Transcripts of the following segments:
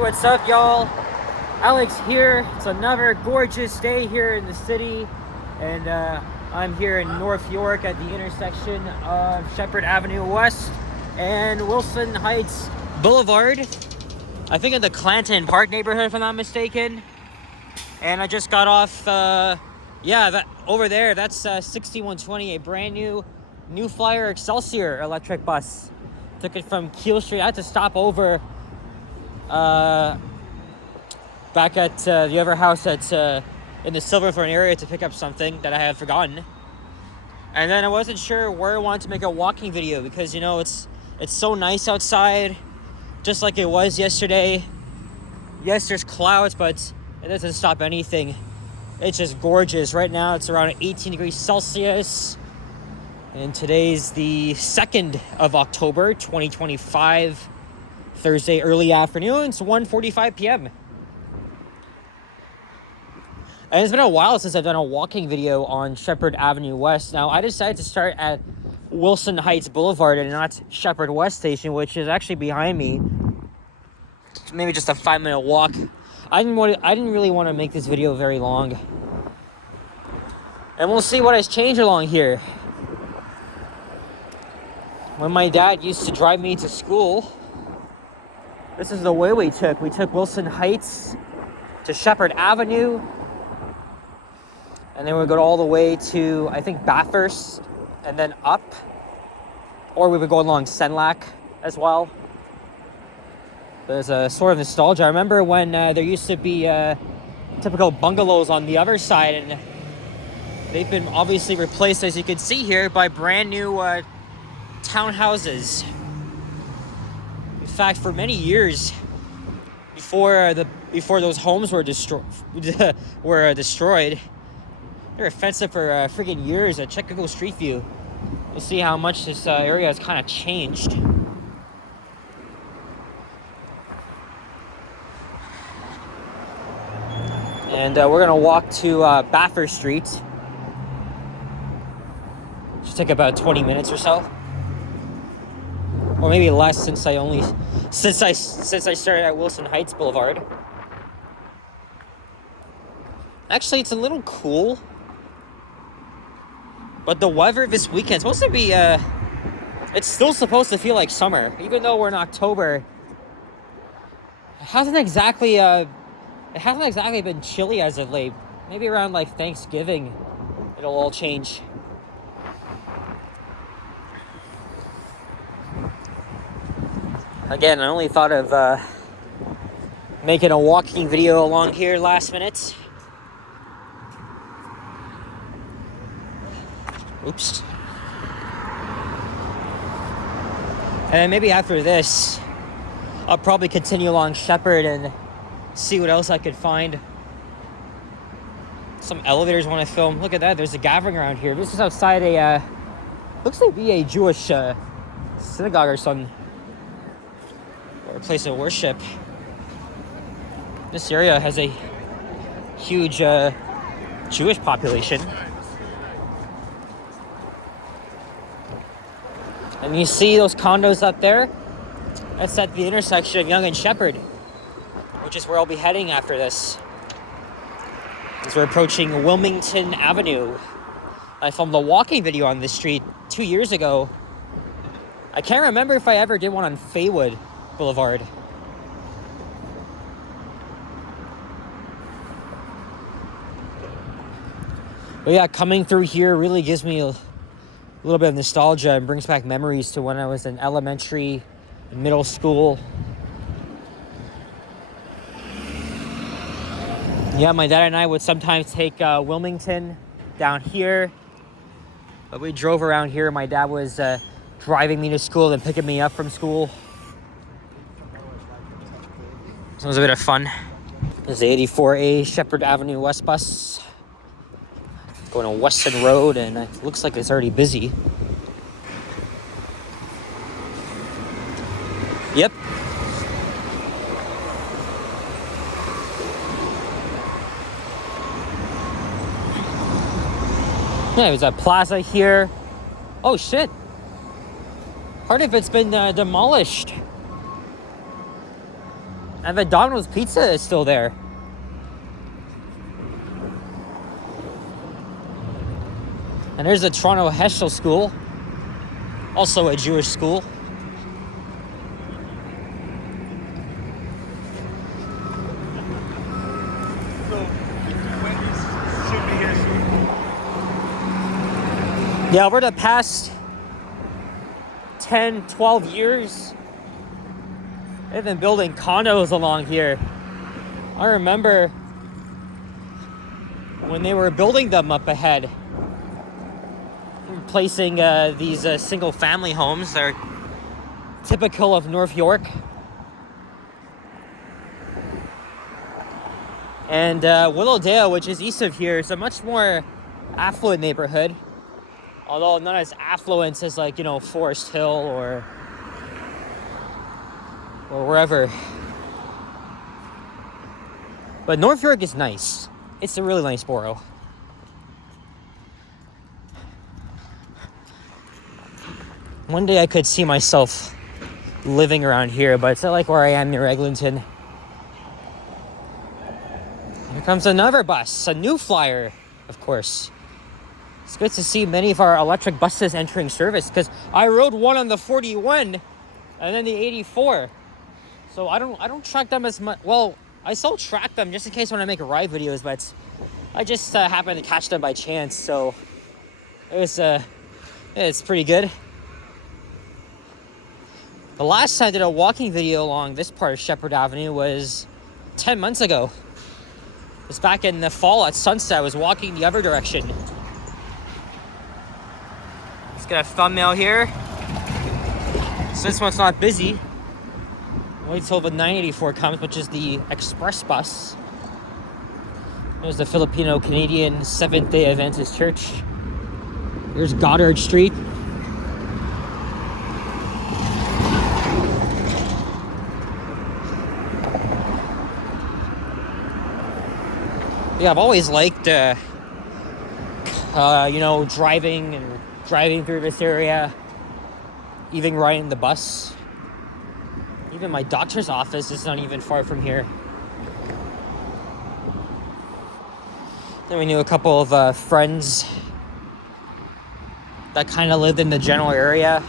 what's up, y'all? Alex here. It's another gorgeous day here in the city, and I'm here in North York at the intersection of Sheppard Avenue West and Wilson Heights Boulevard. I think in the Clanton Park neighborhood, if I'm not mistaken. And I just got off, that over there, that's 6120, a brand new Flyer Excelsior electric bus. Took it from Keel Street. I had to stop over back at the other house that's in the Silverthorne area to pick up something that I had forgotten. And then I wasn't sure where I wanted to make a walking video because, you know, it's so nice outside, just like it was yesterday. Yes, there's clouds, but it doesn't stop anything. It's just gorgeous. Right now it's around 18 degrees Celsius. And today's the 2nd of October, 2025. Thursday early afternoon. It's 1:45 p.m. And it's been a while since I've done a walking video on Sheppard Avenue West. Now, I decided to start at Wilson Heights Boulevard and not Sheppard West Station, which is actually behind me. Maybe just a 5-minute walk. I didn't really want to make this video very long. And we'll see what has changed along here. When my dad used to drive me to school, this is the way we took. We took Wilson Heights to Sheppard Avenue. And then we would go all the way to, I think, Bathurst. And then up. Or we would go along Senlac as well. There's a sort of nostalgia. I remember when there used to be typical bungalows on the other side. And they've been obviously replaced, as you can see here, by brand new townhouses. In fact, for many years before those homes were destroyed, they were fenced up for freaking years. Check Google Street View. You'll see how much this area has kind of changed. And we're gonna walk to Bathurst Street. Should take about 20 minutes or so. Or maybe less since I started at Wilson Heights Boulevard. Actually, it's a little cool. But the weather this weekend is supposed to be it's still supposed to feel like summer, even though we're in October. It hasn't exactly been chilly as of late. Maybe around like Thanksgiving it'll all change. Again, I only thought of making a walking video along here last minute. Oops. And maybe after this, I'll probably continue along Sheppard and see what else I could find. Some elevators want to film. Look at that, there's a gathering around here. This is outside a, looks like be a Jewish synagogue or something. Or a place of worship. This area has a huge Jewish population. And you see those condos up there? That's at the intersection of Yonge and Sheppard, which is where I'll be heading after this. As we're approaching Wilmington Avenue. I filmed a walking video on this street 2 years ago. I can't remember if I ever did one on Faywood Boulevard. But yeah, coming through here really gives me a little bit of nostalgia and brings back memories to when I was in elementary, middle school. Yeah, my dad and I would sometimes take Wilmington down here. But we drove around here. My dad was driving me to school and picking me up from school. So it was a bit of fun. This is the 84A Sheppard Avenue West bus. Going to Weston Road, and it looks like it's already busy. Yep. Yeah, there's a plaza here. Oh shit. Part of it's been demolished. And the Domino's pizza is still there. And there's the Toronto Heschel School, also a Jewish school. Yeah, over the past 10, 12 years, they've been building condos along here. I remember when they were building them up ahead, replacing these single family homes. They're typical of North York. And Willowdale, which is east of here, is a much more affluent neighborhood. Although not as affluent as, like, you know, Forest Hill or wherever. But North York is nice. It's a really nice borough. One day I could see myself living around here, but it's not like where I am near Eglinton. Here comes another bus, a new flyer, of course. It's good to see many of our electric buses entering service, because I rode one on the 41 and then the 84. So I don't track them as much. Well, I still track them just in case when I make ride videos, but I just happened to catch them by chance. So it's pretty good. The last time I did a walking video along this part of Sheppard Avenue was 10 months ago. It was back in the fall at sunset. I was walking the other direction. Let's get a thumbnail here. So this one's not busy. Wait till the 984 comes, which is the express bus. There's the Filipino-Canadian Seventh-day Adventist Church. Here's Goddard Street. Yeah, I've always liked, driving through this area, even riding the bus. Even my doctor's office is not even far from here. Then we knew a couple of friends that kind of lived in the general area.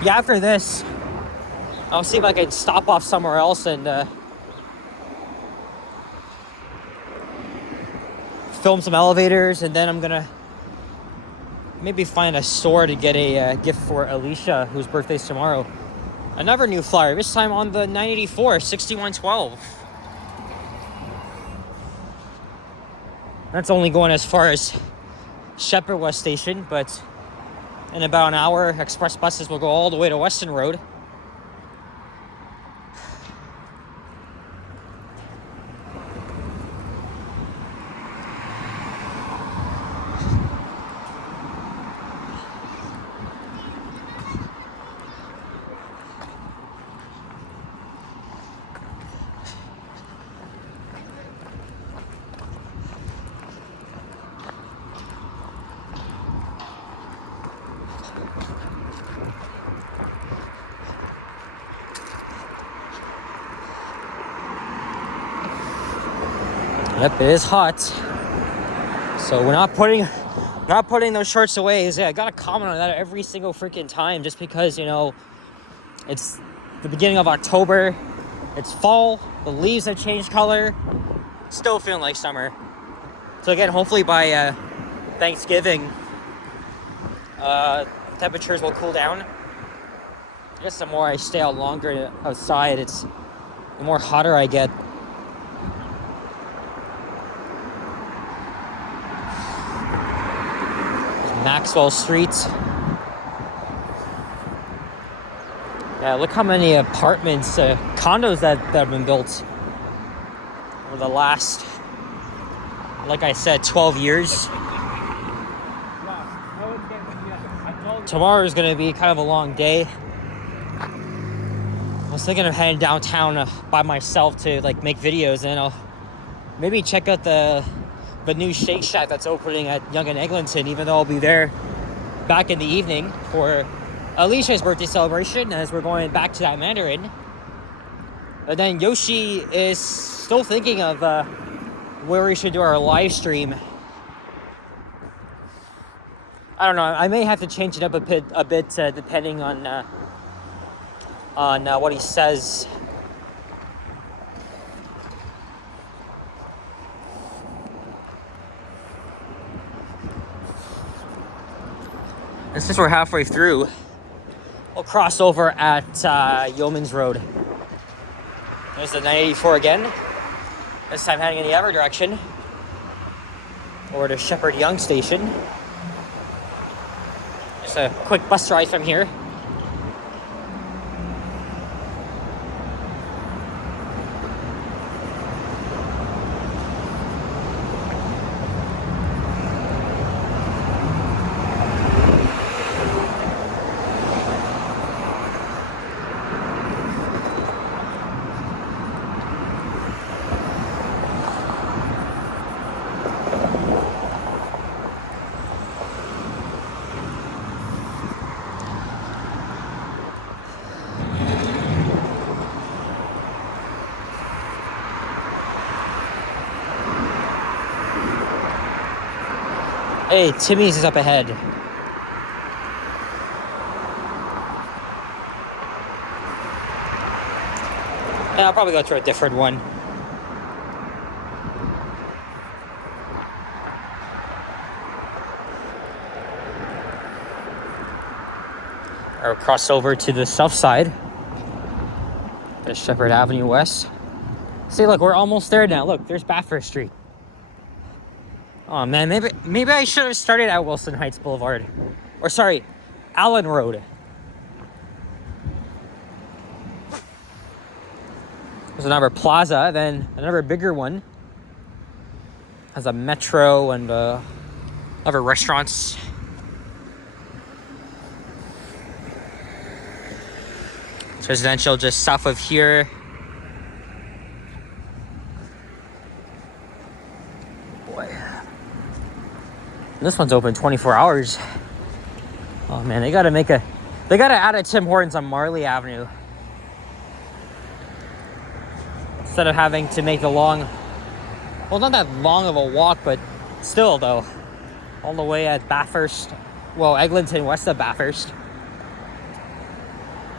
Yeah, after this, I'll see if I can stop off somewhere else and film some elevators, and then I'm gonna maybe find a store to get a gift for Alicia, whose birthday's tomorrow. Another new flyer, this time on the 984, 6112. That's only going as far as Sheppard West Station, but in about an hour, express buses will go all the way to Weston Road. Yep, it is hot. So we're not putting those shorts away. I gotta comment on that every single freaking time, just because, you know, it's the beginning of October, it's fall, the leaves have changed color, still feeling like summer. So again, hopefully by Thanksgiving, temperatures will cool down. I guess the more I stay out longer outside, the more hotter I get. Maxwell Street. Yeah, look how many apartments, condos that have been built over the last, like I said, 12 years. Tomorrow is going to be kind of a long day. I was thinking of heading downtown by myself to like make videos, and I'll maybe check out the new Shake Shack that's opening at Yonge and Eglinton, even though I'll be there back in the evening for Alicia's birthday celebration as we're going back to that Manor Inn. But then Yoshi is still thinking of where we should do our live stream. I don't know. I may have to change it up a bit depending on what he says. And since we're halfway through, we'll cross over at Yeoman's Road. There's the 984 again. This time heading in the other direction. Over to Sheppard Yonge Station. Just a quick bus ride from here. Hey, Timmy's is up ahead. Yeah, I'll probably go to a different one. Or cross over to the south side. There's Sheppard Avenue West. See, look, we're almost there now. Look, there's Bathurst Street. Oh man, maybe I should have started at Wilson Heights Boulevard. Or sorry, Allen Road. There's another plaza, then another bigger one. Has a metro and other restaurants. It's residential just south of here. This one's open 24 hours. Oh man, they gotta add a Tim Hortons on Marley Avenue. Instead of having to make the long, well, not that long of a walk, but still though, all the way at Bathurst, well, Eglinton, west of Bathurst.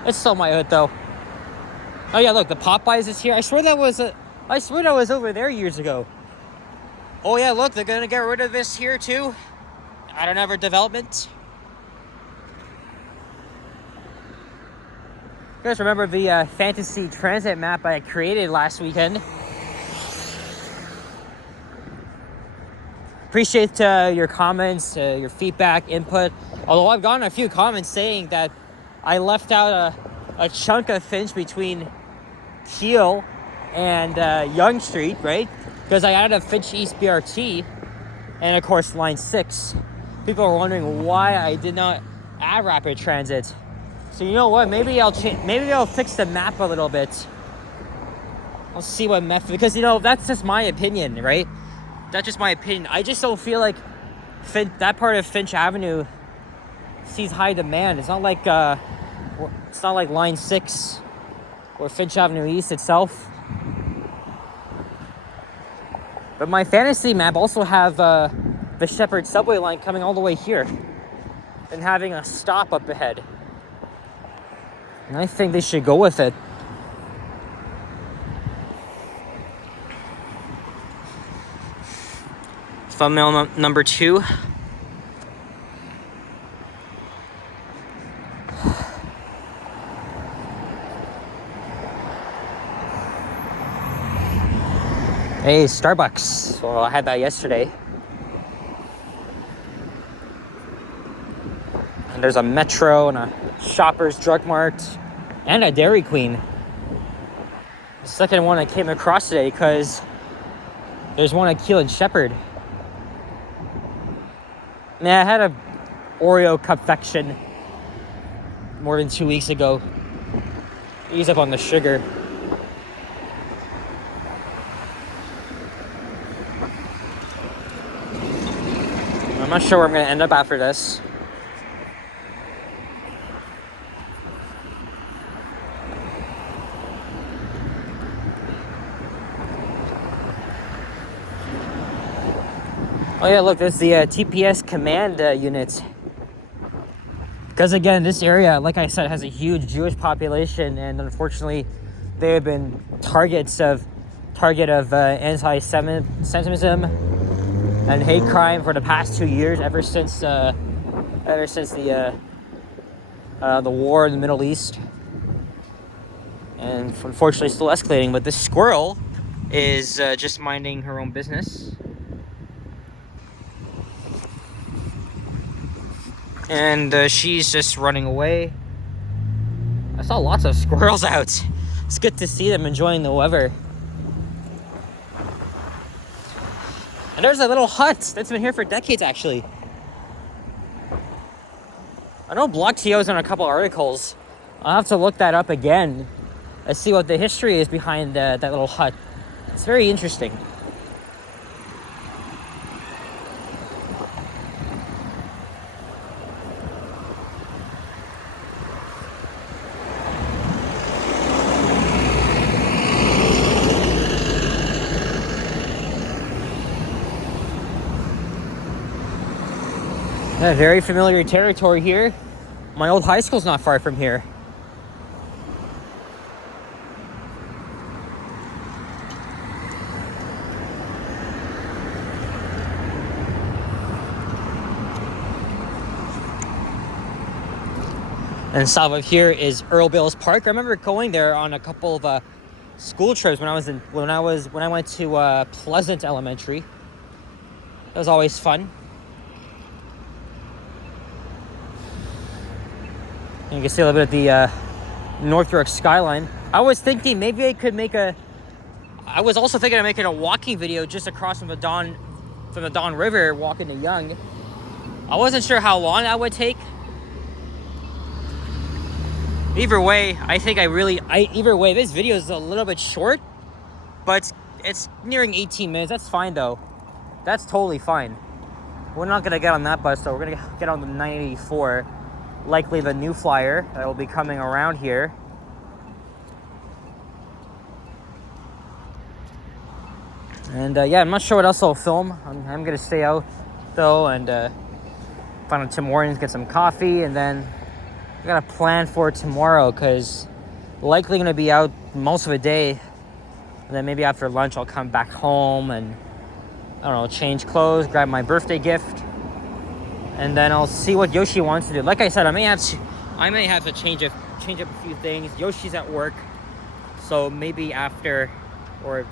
It's still my hood though. Oh yeah, look, the Popeyes is here. I swear that was over there years ago. Oh yeah, look, they're gonna get rid of this here too. At another development. You guys remember the fantasy transit map I created last weekend? Appreciate your comments, your feedback, input. Although I've gotten a few comments saying that I left out a chunk of Finch between Keele and Yonge Street, right? Because I added a Finch East BRT and of course line 6. People are wondering why I did not add rapid transit. So you know what? Maybe I'll fix the map a little bit. I'll see what method, because you know that's just my opinion, right? That's just my opinion. I just don't feel like that part of Finch Avenue sees high demand. It's not like line 6 or Finch Avenue East itself. But my fantasy map also have the Sheppard subway line coming all the way here and having a stop up ahead. And I think they should go with it. Thumbnail number 2. Hey, Starbucks. Well, I had that yesterday. And there's a Metro and a Shoppers Drug Mart and a Dairy Queen. The second one I came across today because there's one at Keele and Sheppard. Yeah, I had a Oreo confection more than 2 weeks ago. Ease up on the sugar. I'm not sure where I'm going to end up after this. Oh yeah, look, there's the TPS command unit. Because again, this area, like I said, has a huge Jewish population, and unfortunately, they have been target of anti-Semitism and hate crime for the past 2 years, ever since the war in the Middle East, and unfortunately, still escalating. But this squirrel is just minding her own business. And she's just running away. I saw lots of squirrels out. It's good to see them enjoying the weather. And there's a little hut that's been here for decades, actually. I know Block TO's on a couple articles. I'll have to look that up again and see what the history is behind that little hut. It's very interesting. Yeah, very familiar territory here. My old high school's not far from here. And south of here is Earl Bill's Park. I remember going there on a couple of school trips when I went to Pleasant Elementary. That was always fun. You can see a little bit of the North York skyline. I was thinking maybe I could I was also thinking of making a walking video just across from the Don River, walking to Yonge. I wasn't sure how long that would take. Either way, either way, this video is a little bit short, but it's nearing 18 minutes. That's fine though. That's totally fine. We're not gonna get on that bus though. We're gonna get on the 984. Likely the new flyer that will be coming around here. And yeah, I'm not sure what else I'll film. I'm gonna stay out though and find out Tim Hortons, get some coffee, and then I got a plan for tomorrow because likely gonna be out most of the day. And then maybe after lunch I'll come back home and I don't know, change clothes, grab my birthday gift. And then I'll see what Yoshi wants to do. Like I said, I may have to change up a few things. Yoshi's at work, so maybe after, or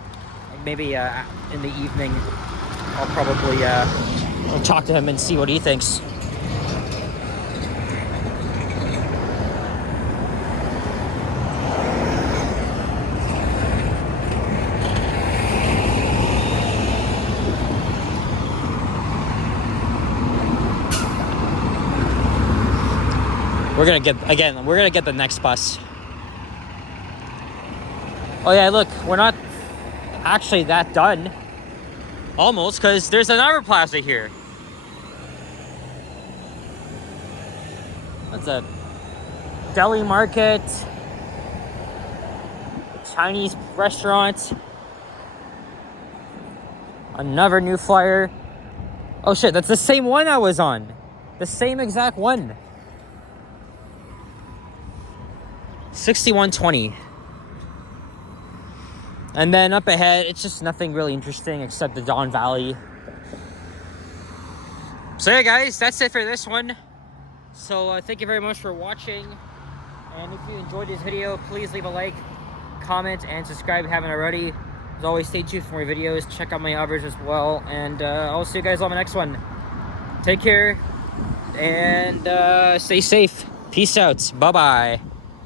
maybe in the evening, I'll probably I'll talk to him and see what he thinks. We're gonna get the next bus. Oh yeah, look, we're not actually that done. Almost, because there's another plaza here. That's a deli market, a Chinese restaurant, another new flyer. Oh shit, that's the same one I was on. The same exact one. 6120. And then up ahead, it's just nothing really interesting except the Don Valley. So yeah, guys, that's it for this one. So thank you very much for watching. And if you enjoyed this video, please leave a like, comment, and subscribe if you haven't already. As always, stay tuned for more videos. Check out my others as well. And I'll see you guys on the next one. Take care and stay safe. Peace out. Bye-bye.